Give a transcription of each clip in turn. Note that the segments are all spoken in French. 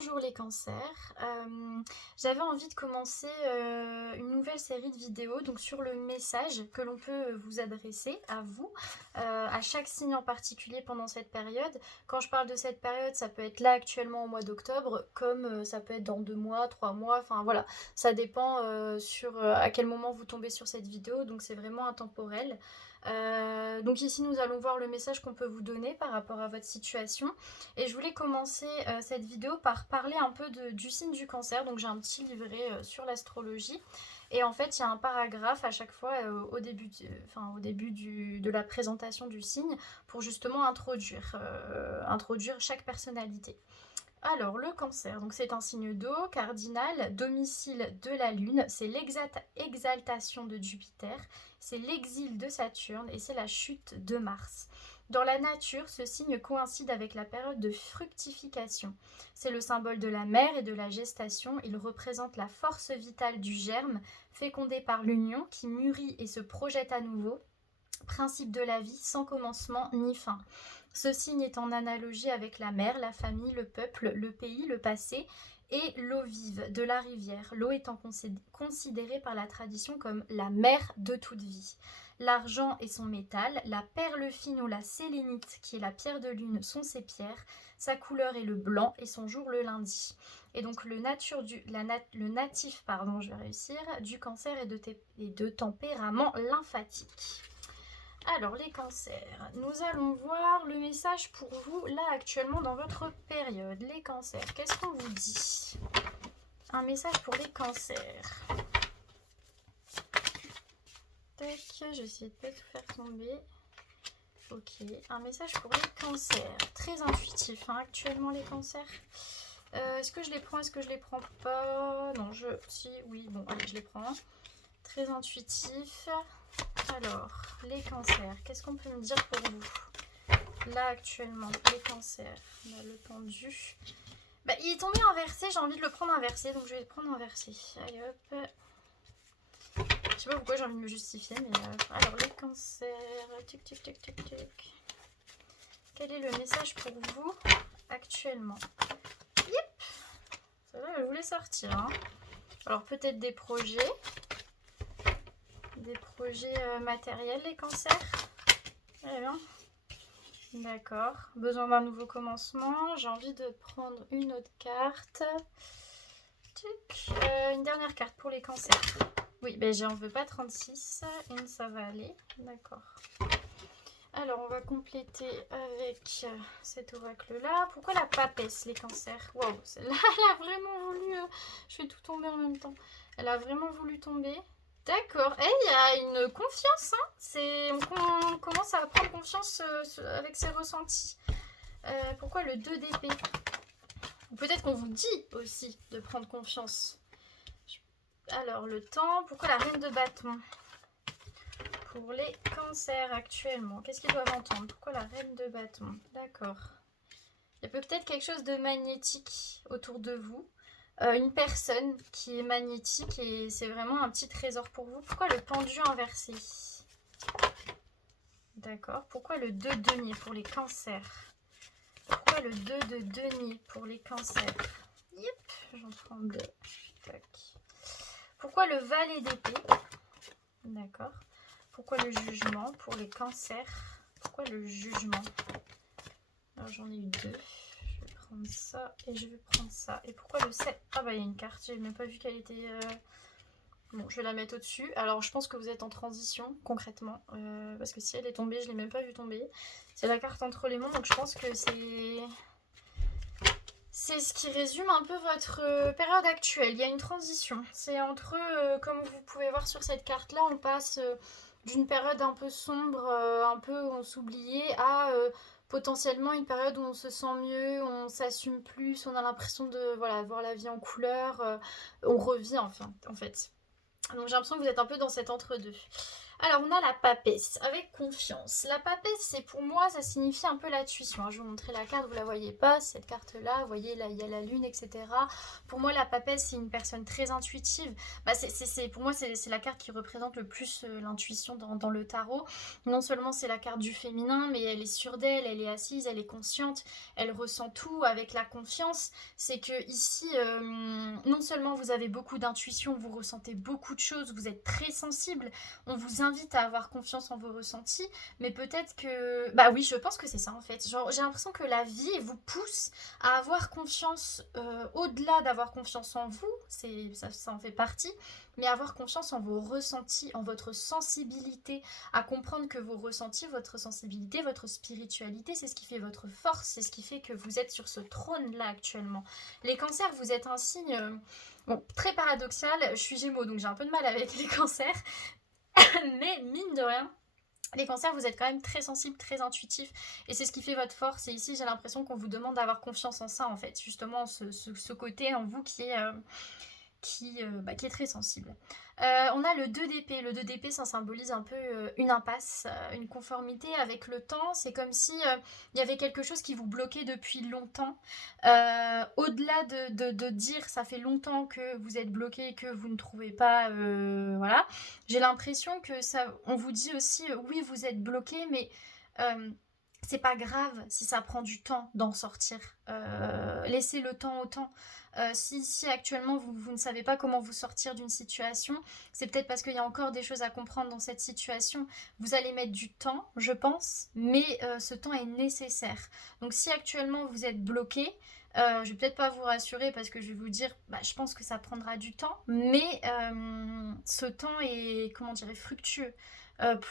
Bonjour les cancers. J'avais envie de commencer une nouvelle série de vidéos donc sur le message que l'on peut vous adresser à vous, à chaque signe en particulier pendant cette période. Quand je parle de cette période, ça peut être là actuellement au mois d'octobre, comme ça peut être dans 2 mois, 3 mois, enfin voilà, ça dépend sur à quel moment vous tombez sur cette vidéo, donc c'est vraiment intemporel. Donc ici nous allons voir le message qu'on peut vous donner par rapport à votre situation. Et je voulais commencer cette vidéo par parler un peu du signe du cancer. Donc j'ai un petit livret sur l'astrologie. Et en fait, il y a un paragraphe à chaque fois au début de la présentation du signe pour justement introduire chaque personnalité. Alors, le cancer, donc c'est un signe d'eau, cardinal, domicile de la Lune, c'est l'exaltation de Jupiter, c'est l'exil de Saturne et c'est la chute de Mars. Dans la nature, ce signe coïncide avec la période de fructification. C'est le symbole de la mère et de la gestation. Il représente la force vitale du germe, fécondé par l'union, qui mûrit et se projette à nouveau. Principe de la vie sans commencement ni fin. Ce signe est en analogie avec la mer, la famille, le peuple, le pays, le passé et l'eau vive de la rivière, l'eau étant considérée par la tradition comme la mère de toute vie. L'argent est son métal, la perle fine ou la sélénite, qui est la pierre de lune, sont ses pierres, sa couleur est le blanc et son jour le lundi. Et donc le natif du cancer est de tempérament lymphatique. Alors les cancers, nous allons voir le message pour vous là actuellement dans votre période. Les cancers, qu'est-ce qu'on vous dit? Un message pour les cancers. Tac, j'essaie de pas tout faire tomber. Ok, un message pour les cancers. Très intuitif hein, actuellement les cancers. Est-ce que je les prends? Est-ce que je les prends pas? Non, si, oui, bon, allez, je les prends. Très intuitif. Alors, les cancers, qu'est-ce qu'on peut me dire pour vous? Là, actuellement, les cancers, on a le pendu. Bah, il est tombé inversé, j'ai envie de le prendre inversé, donc je vais le prendre inversé. Allez hop. Je sais pas pourquoi j'ai envie de me justifier, mais alors, les cancers, tic tic tic tic tic. Quel est le message pour vous actuellement? Yep, ça va, je voulais sortir. Hein. Alors, peut-être des projets matériels, les cancers. Allez, bien. D'accord. Besoin d'un nouveau commencement. J'ai envie de prendre une autre carte. Une dernière carte pour les cancers. Oui, ben j'en veux pas 36. Une, ça va aller. D'accord. Alors, on va compléter avec cet oracle-là. Pourquoi la papesse, les cancers? Waouh, celle-là, elle a vraiment voulu... je fais tout tomber en même temps. Elle a vraiment voulu tomber. D'accord. Et il y a une confiance. Hein. On commence à prendre confiance avec ses ressentis. Pourquoi le 2 d'épée? Peut-être qu'on vous dit aussi de prendre confiance. Alors, le temps. Pourquoi la reine de bâton? Pour les cancers actuellement, qu'est-ce qu'ils doivent entendre? Pourquoi la reine de bâton? D'accord. Il y a peut-être quelque chose de magnétique autour de vous. Une personne qui est magnétique et c'est vraiment un petit trésor pour vous. Pourquoi le pendu inversé? D'accord. Pourquoi le 2 de denier pour les cancers? Pourquoi le 2 de denier pour les cancers? Yep, j'en prends 2. Tac. Pourquoi le valet d'épée? D'accord. Pourquoi le jugement pour les cancers? Pourquoi le jugement? Alors j'en ai eu 2. Je vais prendre ça et je vais prendre ça. Et pourquoi le 7? Ah bah il y a une carte, j'ai même pas vu qu'elle était... Bon, je vais la mettre au-dessus. Alors je pense que vous êtes en transition concrètement. Parce que si elle est tombée, je l'ai même pas vue tomber. C'est la carte entre les mondes, donc je pense que c'est ce qui résume un peu votre période actuelle. Il y a une transition. C'est entre, comme vous pouvez voir sur cette carte-là, on passe d'une période un peu sombre, un peu où on s'oubliait, à potentiellement une période où on se sent mieux, on s'assume plus, on a l'impression de voilà, voir la vie en couleur, on revient enfin, en fait. Donc j'ai l'impression que vous êtes un peu dans cet entre-deux. Alors, on a la papesse, avec confiance. La papesse, c'est pour moi, ça signifie un peu l'intuition. Je vais vous montrer la carte, vous la voyez pas, cette carte-là, vous voyez, là, il y a la lune, etc. Pour moi, la papesse, c'est une personne très intuitive. Bah, pour moi, c'est la carte qui représente le plus l'intuition dans le tarot. Non seulement c'est la carte du féminin, mais elle est sûre d'elle, elle est assise, elle est consciente, elle ressent tout avec la confiance. C'est que ici, non seulement vous avez beaucoup d'intuition, vous ressentez beaucoup de choses, vous êtes très sensible, on vous invite à avoir confiance en vos ressentis, mais peut-être que... Bah oui, je pense que c'est ça en fait. Genre, j'ai l'impression que la vie vous pousse à avoir confiance, au-delà d'avoir confiance en vous, ça en fait partie, mais avoir confiance en vos ressentis, en votre sensibilité, à comprendre que vos ressentis, votre sensibilité, votre spiritualité, c'est ce qui fait votre force, c'est ce qui fait que vous êtes sur ce trône-là actuellement. Les cancers, vous êtes un signe... Bon, très paradoxal, je suis Gémeaux, donc j'ai un peu de mal avec les cancers, mais mine de rien, les cancers, vous êtes quand même très sensible, très intuitif, et c'est ce qui fait votre force. Et ici, j'ai l'impression qu'on vous demande d'avoir confiance en ça, en fait, justement, ce côté en vous qui est très sensible. On a le 2 d'épée. Le 2 d'épée, ça symbolise un peu une impasse, une conformité avec le temps. C'est comme si il y avait quelque chose qui vous bloquait depuis longtemps. Au-delà de dire ça fait longtemps que vous êtes bloqué et que vous ne trouvez pas... voilà. J'ai l'impression que ça... On vous dit aussi, oui, vous êtes bloqué, mais... c'est pas grave si ça prend du temps d'en sortir. Laissez le temps au temps. Si actuellement vous ne savez pas comment vous sortir d'une situation, c'est peut-être parce qu'il y a encore des choses à comprendre dans cette situation. Vous allez mettre du temps, je pense, mais ce temps est nécessaire. Donc si actuellement vous êtes bloqué, je vais peut-être pas vous rassurer parce que je vais vous dire, je pense que ça prendra du temps, mais ce temps est, comment dire, fructueux.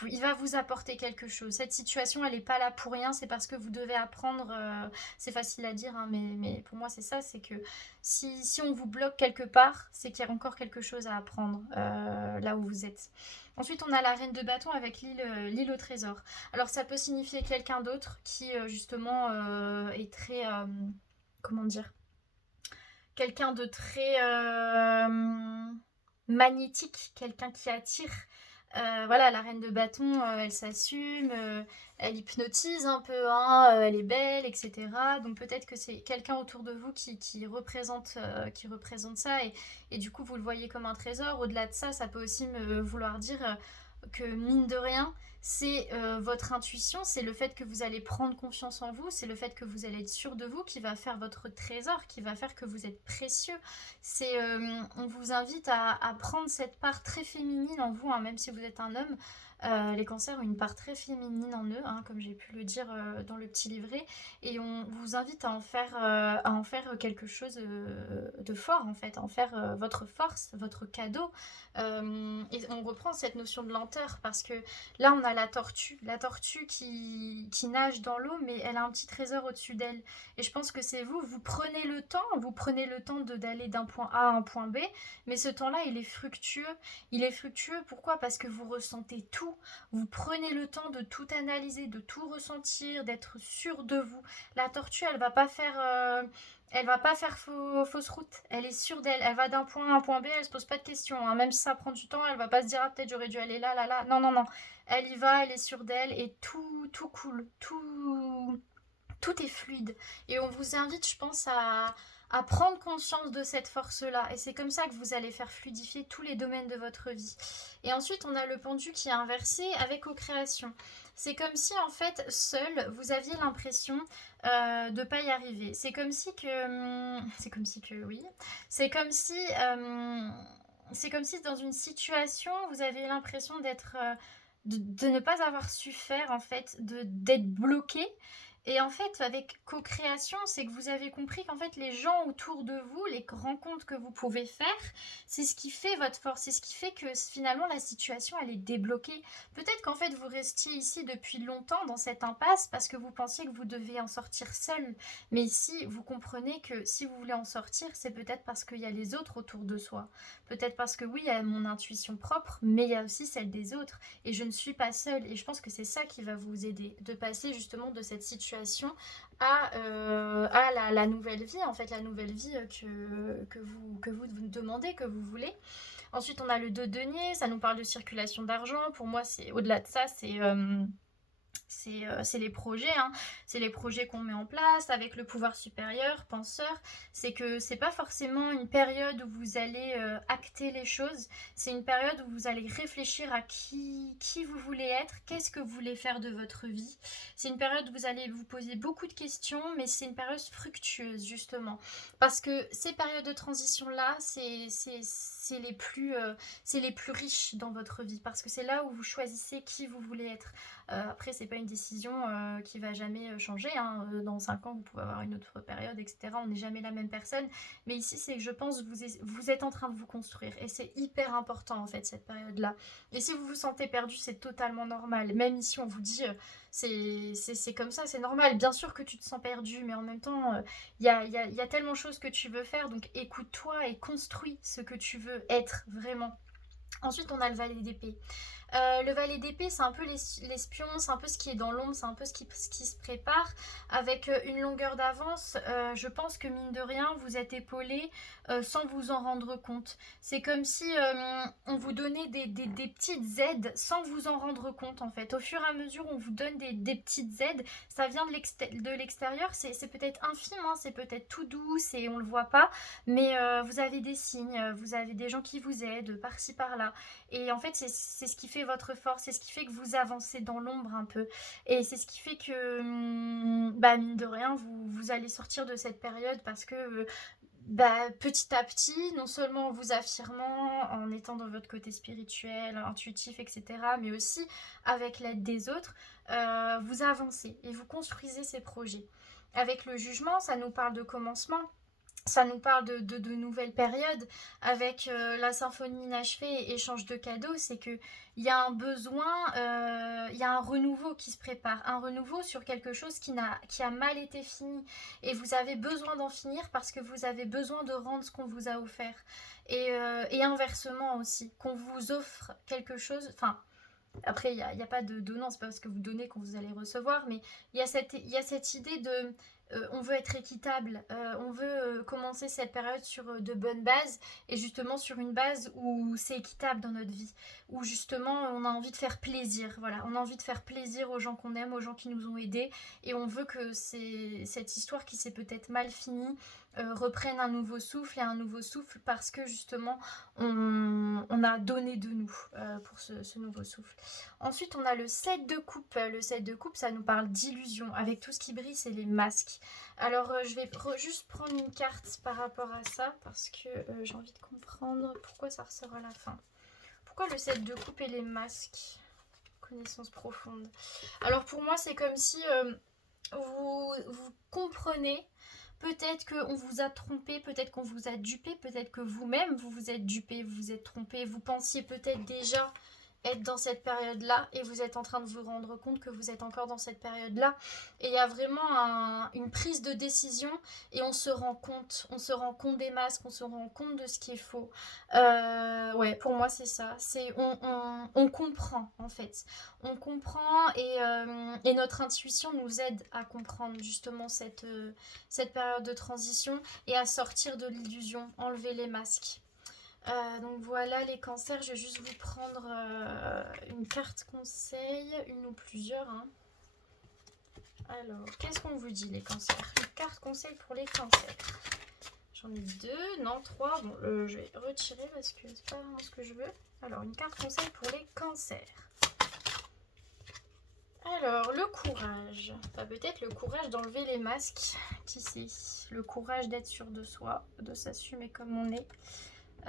Il va vous apporter quelque chose. Cette situation, elle n'est pas là pour rien, c'est parce que vous devez apprendre. C'est facile à dire, hein, mais pour moi, c'est ça, c'est que si on vous bloque quelque part, c'est qu'il y a encore quelque chose à apprendre là où vous êtes. Ensuite, on a la reine de bâton avec l'île au trésor. Alors, ça peut signifier quelqu'un d'autre qui, justement, est très... comment dire, quelqu'un de très magnétique, quelqu'un qui attire. Voilà, la reine de bâton, elle s'assume, elle hypnotise un peu, hein, elle est belle, etc. Donc peut-être que c'est quelqu'un autour de vous qui représente ça et du coup vous le voyez comme un trésor. Au-delà de ça, ça peut aussi me vouloir dire que mine de rien, c'est votre intuition, c'est le fait que vous allez prendre confiance en vous, c'est le fait que vous allez être sûr de vous qui va faire votre trésor, qui va faire que vous êtes précieux. On vous invite à prendre cette part très féminine en vous, hein, même si vous êtes un homme. Les cancers ont une part très féminine en eux, hein, comme j'ai pu le dire dans le petit livret, et on vous invite à en faire quelque chose de fort, en fait, à en faire votre force, votre cadeau. Et on reprend cette notion de lenteur parce que là on a la tortue qui nage dans l'eau, mais elle a un petit trésor au-dessus d'elle. Et je pense que c'est vous prenez le temps d'aller d'un point A à un point B, mais ce temps-là il est fructueux. Il est fructueux pourquoi? Parce que vous ressentez tout, vous prenez le temps de tout analyser, de tout ressentir, d'être sûr de vous. La tortue elle va pas faire fausse route, elle est sûre d'elle, elle va d'un point A à un point B, elle se pose pas de questions, hein. Même si ça prend du temps, elle va pas se dire ah peut-être j'aurais dû aller là, là, là, non, non, non, elle y va, elle est sûre d'elle et tout coule, tout est fluide. Et on vous invite, je pense, à prendre conscience de cette force-là. Et c'est comme ça que vous allez faire fluidifier tous les domaines de votre vie. Et ensuite, on a le pendu qui est inversé avec co-création. C'est comme si, en fait, seul, vous aviez l'impression de pas y arriver. C'est comme si que... oui. C'est comme si... c'est comme si dans une situation, vous avez l'impression de ne pas avoir su faire, en fait, d'être bloqué. Et en fait, avec co-création, c'est que vous avez compris qu'en fait, les gens autour de vous, les rencontres que vous pouvez faire, c'est ce qui fait votre force, c'est ce qui fait que finalement la situation, elle est débloquée. Peut-être qu'en fait, vous restiez ici depuis longtemps dans cette impasse parce que vous pensiez que vous deviez en sortir seul. Mais ici, vous comprenez que si vous voulez en sortir, c'est peut-être parce qu'il y a les autres autour de soi. Peut-être parce que oui, il y a mon intuition propre, mais il y a aussi celle des autres. Et je ne suis pas seule. Et je pense que c'est ça qui va vous aider, de passer justement de cette situation situation à la nouvelle vie, en fait, la nouvelle vie que vous demandez, que vous voulez. Ensuite, on a le 2 denier, ça nous parle de circulation d'argent. Pour moi, c'est au-delà de ça, c'est les projets, hein. C'est les projets qu'on met en place avec le pouvoir supérieur, penseur. C'est que c'est pas forcément une période où vous allez acter les choses, c'est une période où vous allez réfléchir à qui vous voulez être, qu'est-ce que vous voulez faire de votre vie. C'est une période où vous allez vous poser beaucoup de questions, mais c'est une période fructueuse justement. Parce que ces périodes de transition-là, c'est les plus riches dans votre vie, parce que c'est là où vous choisissez qui vous voulez être. Après, c'est pas une décision qui va jamais changer, hein. Dans 5 ans, vous pouvez avoir une autre période, etc. On n'est jamais la même personne. Mais ici, c'est que je pense que vous êtes en train de vous construire. Et c'est hyper important, en fait, cette période-là. Et si vous vous sentez perdu, c'est totalement normal. Même ici, on vous dit, c'est comme ça, c'est normal. Bien sûr que tu te sens perdu, mais en même temps, y a tellement de choses que tu veux faire. Donc, écoute-toi et construis ce que tu veux être, vraiment. Ensuite, on a le valet d'épée. Le valet d'épée, c'est un peu l'espion, c'est un peu ce qui est dans l'ombre, c'est un peu ce qui se prépare. Avec une longueur d'avance, je pense que mine de rien, vous êtes épaulé sans vous en rendre compte. C'est comme si on vous donnait des petites aides sans vous en rendre compte en fait. Au fur et à mesure, on vous donne des petites aides. Ça vient de l'extérieur, c'est peut-être infime, hein, c'est peut-être tout doux, et on le voit pas. Mais vous avez des signes, vous avez des gens qui vous aident par-ci par-là. Et en fait, c'est ce qui fait votre force, c'est ce qui fait que vous avancez dans l'ombre un peu. Et c'est ce qui fait que, bah, mine de rien, vous allez sortir de cette période parce que, bah, petit à petit, non seulement en vous affirmant, en étant dans votre côté spirituel, intuitif, etc., mais aussi avec l'aide des autres, vous avancez et vous construisez ces projets. Avec le jugement, ça nous parle de commencement. Ça nous parle de nouvelles périodes avec la symphonie inachevée et échange de cadeaux. C'est qu'il y a un besoin, il y a un renouveau qui se prépare, un renouveau sur quelque chose qui a mal été fini. Et vous avez besoin d'en finir parce que vous avez besoin de rendre ce qu'on vous a offert. Et inversement aussi, qu'on vous offre quelque chose, enfin, après, il n'y a pas de donnant, c'est pas parce que vous donnez qu'on vous allez recevoir, mais il y a cette idée de on veut être équitable, on veut commencer cette période sur de bonnes bases, et justement sur une base où c'est équitable dans notre vie, où justement on a envie de faire plaisir, voilà, on a envie de faire plaisir aux gens qu'on aime, aux gens qui nous ont aidés, et on veut que cette histoire qui s'est peut-être mal finie reprenne un nouveau souffle et un nouveau souffle parce que justement on a donné de nous pour ce nouveau souffle. Ensuite, on a le 7 de coupe. Le 7 de coupe, ça nous parle d'illusion. Avec tout ce qui brille, c'est les masques. Alors, je vais juste prendre une carte par rapport à ça parce que j'ai envie de comprendre pourquoi ça ressort à la fin. Pourquoi le 7 de coupe et les masques? Connaissance profonde. Alors, pour moi, c'est comme si vous comprenez. Peut-être qu'on vous a trompé, peut-être qu'on vous a dupé, peut-être que vous-même vous vous êtes dupé, vous vous êtes trompé. Vous pensiez peut-être déjà être dans cette période-là et vous êtes en train de vous rendre compte que vous êtes encore dans cette période-là. Et il y a vraiment une prise de décision et on se rend compte des masques, on se rend compte de ce qui est faux. Ouais, pour moi c'est ça. On comprend en fait. On comprend et notre intuition nous aide à comprendre justement cette période de transition et à sortir de l'illusion, enlever les masques. Donc voilà les cancers, je vais juste vous prendre une carte conseil, une ou plusieurs, hein. Alors, qu'est-ce qu'on vous dit les cancers? Une carte conseil pour les cancers. J'en ai 2, non 3, bon je vais retirer parce que c'est pas vraiment ce que je veux. Alors, une carte conseil pour les cancers. Alors, le courage. Enfin, peut-être le courage d'enlever les masques, qui sait. Le courage d'être sûr de soi, de s'assumer comme on est.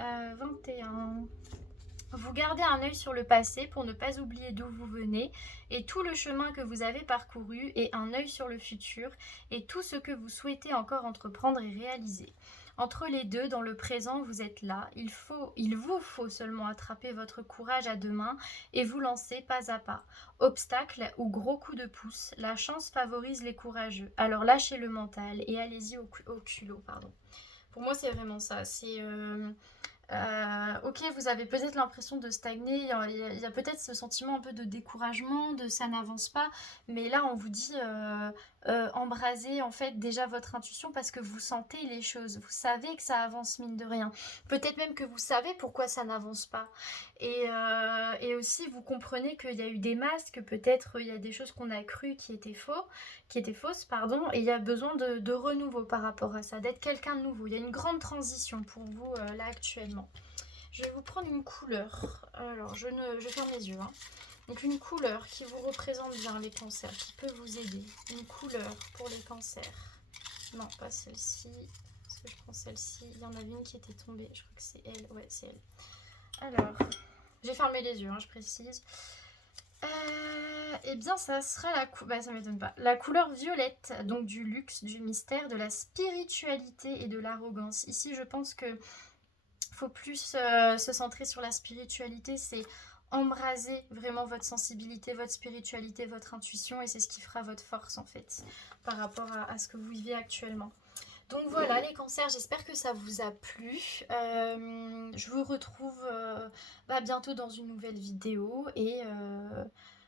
21. Vous gardez un œil sur le passé pour ne pas oublier d'où vous venez et tout le chemin que vous avez parcouru et un œil sur le futur et tout ce que vous souhaitez encore entreprendre et réaliser. Entre les deux, dans le présent, vous êtes là. Il vous faut seulement attraper votre courage à deux mains et vous lancer pas à pas. Obstacle ou gros coup de pouce, la chance favorise les courageux. Alors lâchez le mental et allez-y au culot, pardon. Pour moi, c'est vraiment ça. Ok, vous avez peut-être l'impression de stagner, il y a peut-être ce sentiment un peu de découragement, de ça n'avance pas, mais là on vous dit embrasez en fait déjà votre intuition parce que vous sentez les choses, vous savez que ça avance mine de rien. Peut-être même que vous savez pourquoi ça n'avance pas. Et aussi vous comprenez qu'il y a eu des masques, peut-être il y a des choses qu'on a crues qui étaient fausses, pardon, et il y a besoin de renouveau par rapport à ça, d'être quelqu'un de nouveau. Il y a une grande transition pour vous là actuellement. Je vais vous prendre une couleur. Alors, je ferme les yeux. Hein. Donc, une couleur qui vous représente bien les cancers, qui peut vous aider. Une couleur pour les cancers. Non, pas celle-ci. Est-ce que je prends celle-ci? Il y en avait une qui était tombée. Je crois que c'est elle. Ouais, c'est elle. Alors, j'ai fermé les yeux, hein, je précise. Eh bien, ça sera ça m'étonne pas. La couleur violette, donc du luxe, du mystère, de la spiritualité et de l'arrogance. Ici, je pense que faut plus se centrer sur la spiritualité, c'est embraser vraiment votre sensibilité, votre spiritualité, votre intuition, et c'est ce qui fera votre force en fait par rapport à ce que vous vivez actuellement. Donc voilà les cancers, j'espère que ça vous a plu. Je vous retrouve bientôt dans une nouvelle vidéo et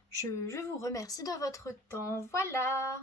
je vous remercie de votre temps. Voilà.